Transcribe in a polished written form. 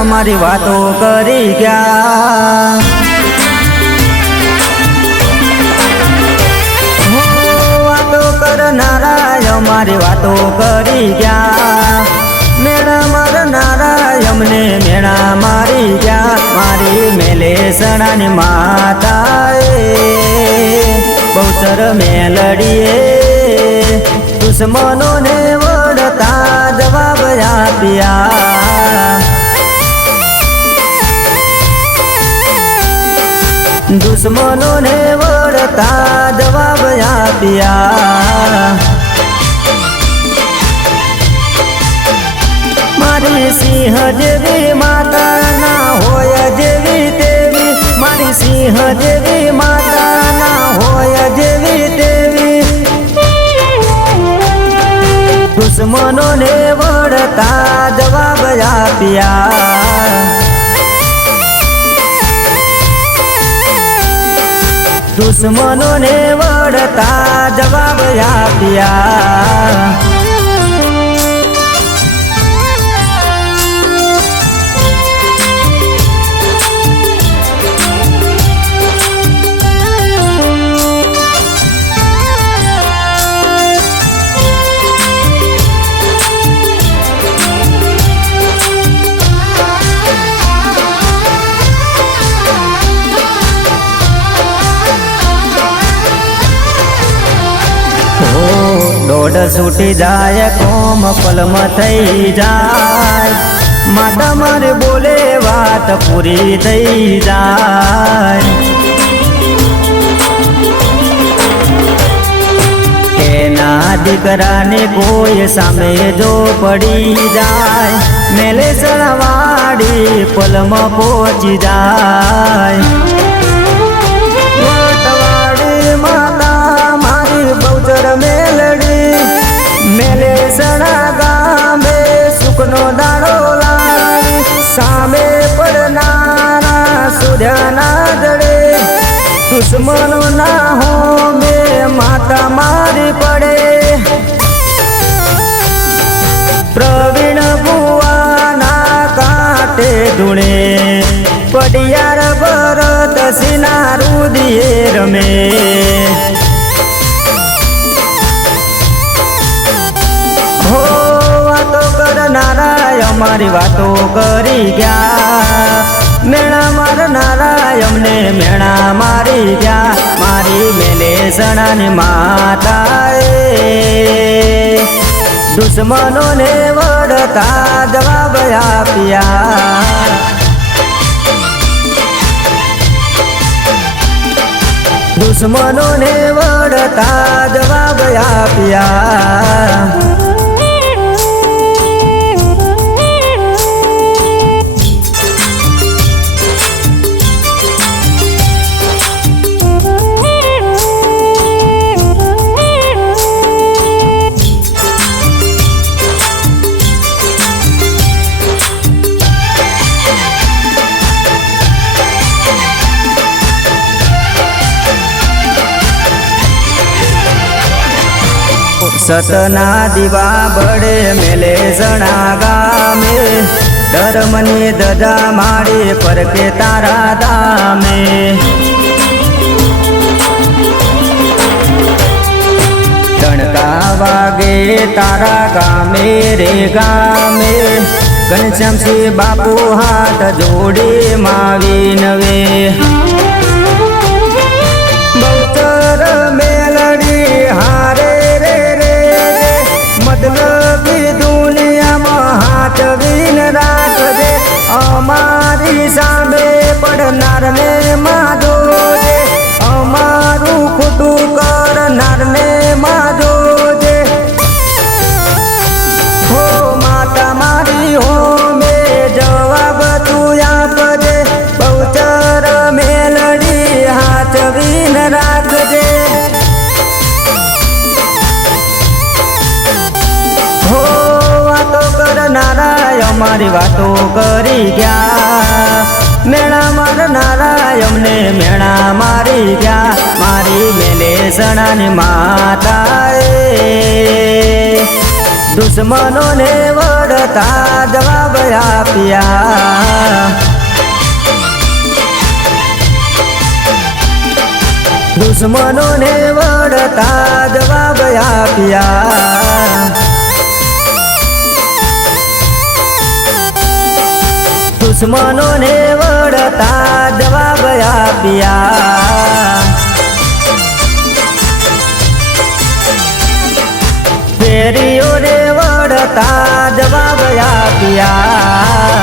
અમારી વાતો કરી ગયા। વાતો કરનારા અમારી વાતો કરી ગયા। મેળા મારનારા અમને મેળા મારી ગયા। મારી મેલે સણાની માતાએ બહુચર મેલડીએ દુશ્મનોને વળતા જવાબ આપ્યા। દુશ્મનોને વળતા જવાબ આપ્યા। મારી સિંહ જેવી માતા ના હોય જેવી તેવી। મારી સિંહ જેવી માતા ના હોય જેવી તેવી। દુશ્મનોને વળતા જવાબ આપ્યા। દુશ્મનોને વળતા જવાબ આપ્યા। દોડ છૂટી જાય કોમ પલમ થઈ જાય। માતા મારે બોલે વાત પૂરી થઈ જાય। એના દીકરાને કોઈ સામે જો પડી જાય। મેલે સણવાડી પલમ પહોંચી જાય। માતા મારી બહુચર મેલડી મેલે સણા ગામે સુખનો દાડો લાવી। સામે પડનારા સૂર્યના જડે દુશ્મનો ના હોમે માતા મારી પડે। પ્રવીણ ભુવાના કાંઠે ધૂણે પડિયાર ભરત સિના રુદિયે રમે। હો વાતો કરનારા અમારી વાતો કરી ગયા। મેળા મારનારા અમને મેળા મારી ગયા। મારી મેલે સણાની માતાએ દુશ્મનોને વળતા જવાબ આપ્યા। દુશ્મનોને વળતા જવાબ આપ્યા। સતના દીવા બળે મેલે સણા ગામે। ધર્મની ધજા મારી પરકે તારા ધામે। ડણકા વાગે તારા ગામે રે ગામે। ઘનશ્યામસિંહ બાપુ હાથ જોડી માવી નવે। બહુચર મેલડી હારે મતલબી દુનિયામાં હાથ વીન રાખજે। અમારી સામે પડનારને માધોજે। અમારું ખોટું કરનારને માધોજે। હો માતા મારી હો મે જવાબ તું આપજે। બહુચર મેલડી હાથ વીન રાખજે। અમારી વાતો કરી ગયા। મેળા મારનારા અમને મેળા મારી ગયા। મારી મેલે સણાની માતાએ દુશ્મનોને વળતા જવાબ આપ્યા દુશ્મનોને વળતા જવાબ આપ્યા દુશ્મનોને વળતા જવાબ આપ્યા ફેરીઓને વળતા જવાબ આપ્યા